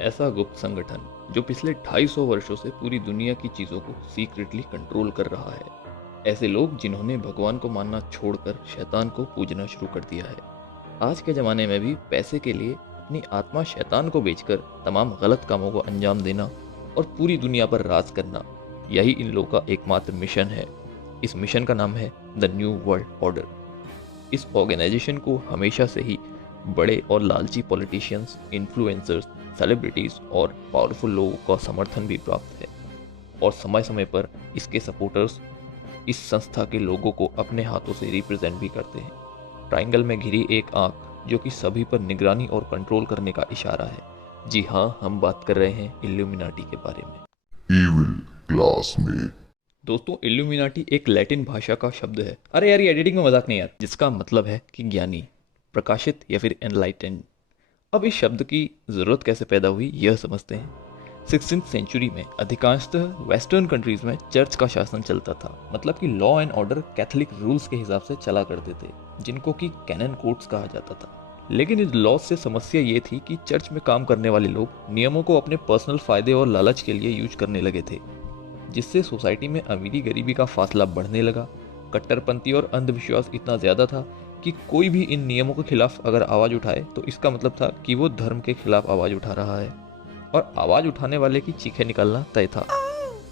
ऐसा गुप्त संगठन जो पिछले 250 वर्षों से पूरी दुनिया की चीजों को सीक्रेटली कंट्रोल कर रहा है। ऐसे लोग जिन्होंने भगवान को मानना छोड़कर शैतान को पूजना शुरू कर दिया है। आज के ज़माने में भी पैसे के लिए अपनी आत्मा शैतान को बेचकर तमाम गलत कामों को अंजाम देना और पूरी दुनिया पर राज करना, यही इन लोगों का एकमात्र मिशन है। इस मिशन का नाम है द न्यू वर्ल्ड ऑर्डर। इस ऑर्गेनाइजेशन को हमेशा से ही बड़े और लालची पॉलिटिशियंस, इन्फ्लुएंसर्स, सेलिब्रिटीज और पावरफुल लोगों का समर्थन भी प्राप्त है, और समय समय पर इसके सपोर्टर्स इस संस्था के लोगों को अपने हाथों से रिप्रेजेंट भी करते हैं। ट्रायंगल में घिरी एक आंख जो कि सभी पर निगरानी और कंट्रोल करने का इशारा है। जी हाँ, हम बात कर रहे हैं इल्यूमिनाटी के बारे में। Evil classmate. दोस्तों, इल्यूमिनाटी एक लैटिन भाषा का शब्द है। अरे यार, ये एडिटिंग में मजाक नहीं यार। जिसका मतलब है कि ज्ञानी, प्रकाशित या फिर एनलाइटेंड। अब इस शब्द की जरूरत कैसे पैदा हुई यह समझते हैं। 16th सेंचुरी में अधिकांशतः वेस्टर्न कंट्रीज में चर्च का शासन चलता था। मतलब कि law and order Catholic rules के हिसाब से चला करते थे, जिनको कि कैनन कोड्स कहा जाता था। लेकिन इस लॉ से समस्या ये थी कि चर्च में काम करने वाले लोग नियमों को अपने पर्सनल फायदे और लालच के लिए यूज करने लगे थे, जिससे सोसाइटी में अमीरी गरीबी का फासला बढ़ने लगा। कट्टरपंथी और अंधविश्वास इतना ज्यादा था कि कोई भी इन नियमों के खिलाफ अगर आवाज उठाए तो इसका मतलब था कि वो धर्म के खिलाफ आवाज उठा रहा है, और आवाज उठाने वाले की चीखें निकलना तय था।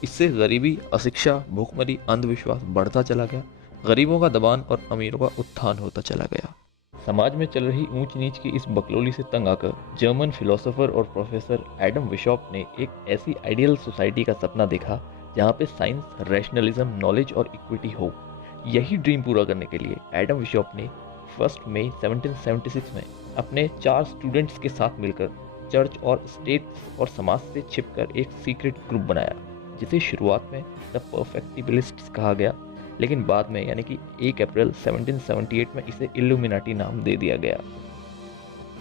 इससे गरीबी, अशिक्षा, भूखमरी, अंधविश्वास बढ़ता चला गया। गरीबों का दबान और अमीरों का उत्थान होता चला गया। समाज में चल रही ऊंच नीच की इस बकलोली से तंग आकर जर्मन फिलोसोफर और प्रोफेसर एडम विशॉप ने एक ऐसी आइडियल सोसाइटी का सपना देखा जहाँ पे साइंस, रैशनलिज्म, नॉलेज और इक्विटी हो। यही ड्रीम पूरा करने के लिए एडम विशॉप ने 1 मई 1776 में अपने 4 स्टूडेंट्स के साथ मिलकर चर्च और स्टेट और समाज से छिपकर एक सीक्रेट ग्रुप बनाया, जिसे शुरुआत में द परफेक्टिबलिस्ट्स कहा गया, लेकिन बाद में यानी कि 1 अप्रैल 1778 में इसे इल्यूमिनाटी नाम दे दिया गया।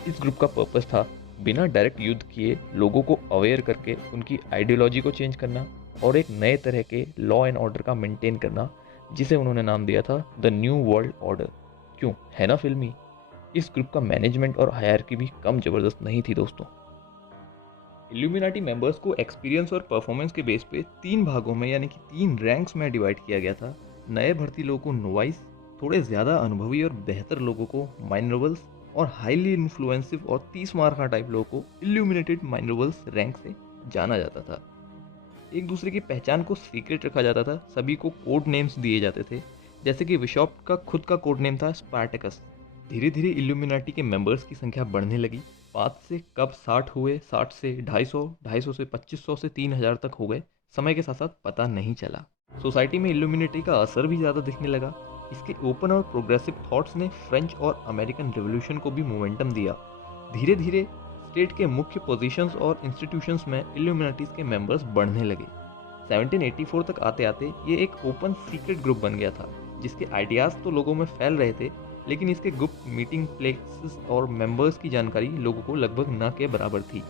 इस ग्रुप का पर्पस था बिना डायरेक्ट युद्ध किए लोगों को अवेयर करके उनकी आइडियोलॉजी को चेंज करना और एक नए तरह के लॉ एंड ऑर्डर का मेंटेन करना, जिसे उन्होंने नाम दिया था द न्यू वर्ल्ड ऑर्डर। क्यों, है ना फिल्मी। इस ग्रुप का मैनेजमेंट और हायरार्की भी कम जबरदस्त नहीं थी दोस्तों। इल्यूमिनाटी मेंबर्स को एक्सपीरियंस और परफॉर्मेंस के बेस पे 3 भागों में यानी कि 3 रैंक्स में डिवाइड किया गया था। नए भर्ती लोगों को नोवाइस, थोड़े ज़्यादा अनुभवी और बेहतर लोगों को माइनरवल्स, और हाईली इन्फ्लुएंसिव और 30 मार्का टाइप लोगों को इल्यूमिनेटेड माइनरवल्स रैंक से जाना जाता था। एक दूसरे की पहचान को सीक्रेट रखा जाता था। सभी को कोड नेम्स दिए जाते थे, जैसे कि विशॉप का खुद का कोड नेम था स्पार्टकस। धीरे धीरे इल्यूमिनाटी के मेंबर्स की संख्या बढ़ने लगी। 5 से कब 60 हुए, 60 से 250, 250 से 2500 से 3000 तक हो गए, समय के साथ साथ पता नहीं चला। सोसाइटी में इल्यूमिनाटी का असर भी ज़्यादा दिखने लगा। इसके ओपन और प्रोग्रेसिव थॉट्स ने फ्रेंच और अमेरिकन रेवोल्यूशन को भी मोमेंटम दिया। धीरे धीरे स्टेट के मुख्य पोजीशंस और इंस्टीट्यूशंस में इल्यूमिनाटीज के मेंबर्स बढ़ने लगे। 1784 तक आते आते ये एक ओपन सीक्रेट ग्रुप बन गया था, जिसके आइडियाज़ तो लोगों में फैल रहे थे, लेकिन इसके गुप्त मीटिंग प्लेसेस और मेंबर्स की जानकारी लोगों को लगभग न के बराबर थी।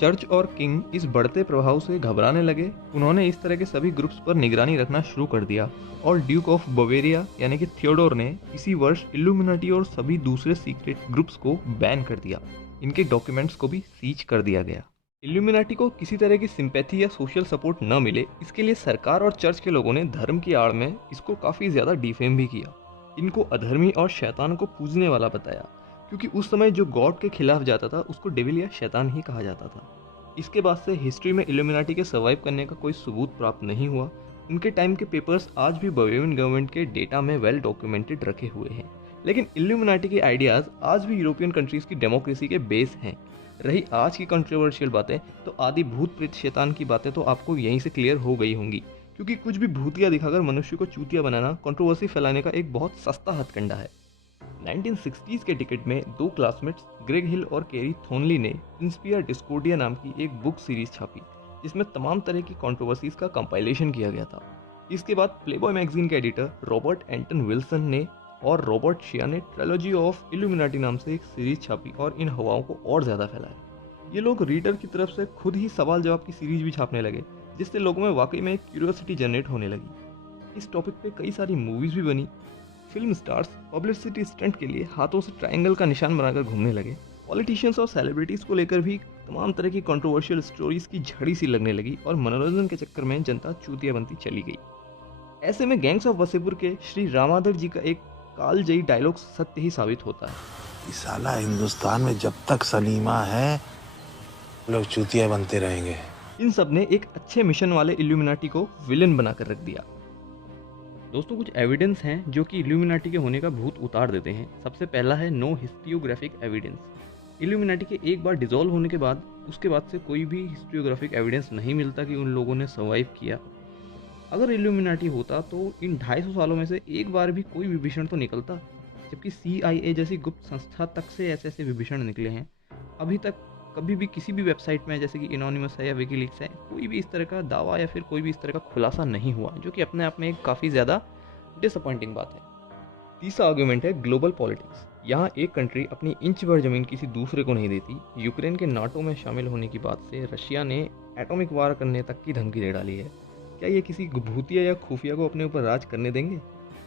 चर्च और किंग इस बढ़ते प्रभाव से घबराने लगे। उन्होंने इस तरह के सभी ग्रुप्स पर निगरानी रखना शुरू कर दिया, और ड्यूक ऑफ बवेरिया यानी कि थियोडोर ने इसी वर्ष इल्यूमिनाटी और सभी दूसरे सीक्रेट ग्रुप्स को बैन कर दिया। इनके डॉक्यूमेंट्स को भी सीज कर दिया गया। इल्यूमिनाटी को किसी तरह की सिंपैथी या सोशल सपोर्ट न मिले, इसके लिए सरकार और चर्च के लोगों ने धर्म की आड़ में इसको काफ़ी ज़्यादा डिफेम भी किया। इनको अधर्मी और शैतान को पूजने वाला बताया, क्योंकि उस समय जो गॉड के खिलाफ जाता था उसको डेविल या शैतान ही कहा जाता था। इसके बाद से हिस्ट्री में इल्यूमिनाटी के सर्वाइव करने का कोई सबूत प्राप्त नहीं हुआ। उनके टाइम के पेपर्स आज भी बवेरियन गवर्नमेंट के डेटा में वेल डॉक्यूमेंटेड रखे हुए हैं। लेकिन इल्यूमिनाटी के आइडियाज़ आज भी यूरोपियन कंट्रीज़ की डेमोक्रेसी के बेस हैं। रही आज की कंट्रोवर्शियल बातें, तो आदि भूत प्रेत शैतान की बातें तो आपको यहीं से क्लियर हो गई होंगी, क्योंकि कुछ भी भूतिया दिखाकर मनुष्य को चूतिया बनाना कंट्रोवर्सी फैलाने का एक बहुत सस्ता हथकंडा है। 1960s के टिकट में 2 क्लासमेट्स ग्रेग हिल और केरी थोनली ने इंस्पियर डिस्कोर्डिया नाम की एक बुक सीरीज छापी, जिसमें तमाम तरह की कंट्रोवर्सीज का कंपाइलेशन किया गया था। इसके बाद प्लेबॉय मैगजीन के एडिटर रॉबर्ट एंटन विल्सन ने और रॉबर्ट शिया ने ट्रिलॉजी ऑफ इल्यूमिनाटी नाम से एक सीरीज छापी और इन हवाओं को और ज़्यादा फैलाया। ये लोग रीडर की तरफ से खुद ही सवाल जवाब की सीरीज भी छापने लगे, जिससे लोगों में वाकई में एक क्यूरियोसिटी जनरेट होने लगी। इस टॉपिक पे कई सारी मूवीज भी बनी। फिल्म स्टार्स पब्लिसिटी स्टंट के लिए हाथों से ट्रायंगल का निशान बनाकर घूमने लगे। पॉलिटिशियंस और सेलिब्रिटीज को लेकर भी तमाम तरह की कंट्रोवर्शियल स्टोरीज की झड़ी सी लगने लगी और मनोरंजन के चक्कर में जनता चूतिया बनती चली गई। ऐसे में गैंग्स ऑफ वसेपुर के श्री रामाधर जी का एक कालजयी डायलॉग सत्य ही साबित होता है। कि साला हिंदुस्तान में जब तक सलीमा है लोग चूतिया बनते रहेंगे। इन सब ने एक अच्छे मिशन वाले इल्यूमिनाटी को विलन बनाकर रख दिया। दोस्तों, कुछ एविडेंस हैं जो कि इल्यूमिनाटी के होने का भूत उतार देते हैं। सबसे पहला है नो हिस्टियोग्राफिक एविडेंस। इल्यूमिनाटी के एक बार डिसॉल्व होने के बाद उसके बाद से कोई भी हिस्टियोग्राफिक एविडेंस नहीं मिलता कि उन लोगों ने सर्वाइव किया। अगर इल्यूमिनाटी होता तो इन 250 सालों में से एक बार भी कोई विभीषण तो निकलता, जबकि CIA जैसी गुप्त संस्था तक से ऐसे ऐसे विभीषण निकले हैं। अभी तक कभी भी किसी भी वेबसाइट में, जैसे कि एनोनिमस है या विकीलीक्स है, कोई भी इस तरह का दावा या फिर कोई भी इस तरह का खुलासा नहीं हुआ, जो कि अपने आप में एक काफ़ी ज़्यादा डिसअपॉइंटिंग बात है। तीसरा आर्गुमेंट है ग्लोबल पॉलिटिक्स। यहाँ एक कंट्री अपनी इंच भर जमीन किसी दूसरे को नहीं देती। यूक्रेन के नाटो में शामिल होने की बात से रशिया ने एटॉमिक वार करने तक की धमकी दे डाली है। क्या ये किसी भूतिया या खुफिया को अपने ऊपर राज करने देंगे?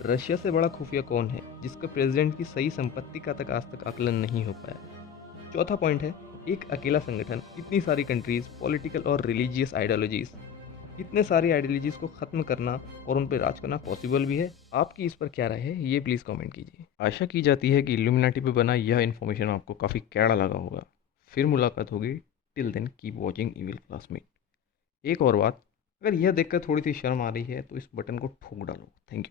रशिया से बड़ा खुफिया कौन है जिसका प्रेसिडेंट की सही संपत्ति का तक आज तक आकलन नहीं हो पाया? चौथा पॉइंट है एक अकेला संगठन, इतनी सारी कंट्रीज, पॉलिटिकल और रिलीजियस आइडियोलॉजीज, इतने सारी आइडियोलॉजीज को ख़त्म करना और उन पर राज करना पॉसिबल भी है? आपकी इस पर क्या राय है, ये प्लीज़ कमेंट कीजिए। आशा की जाती है कि इल्यूमिनाटी पे बना यह इन्फॉर्मेशन आपको काफ़ी कैड़ा लगा होगा। फिर मुलाकात होगी। Till then keep watching evil classmate. एक और बात, अगर यह देखकर थोड़ी सी शर्म आ रही है तो इस बटन को ठोक डालो। Thank you.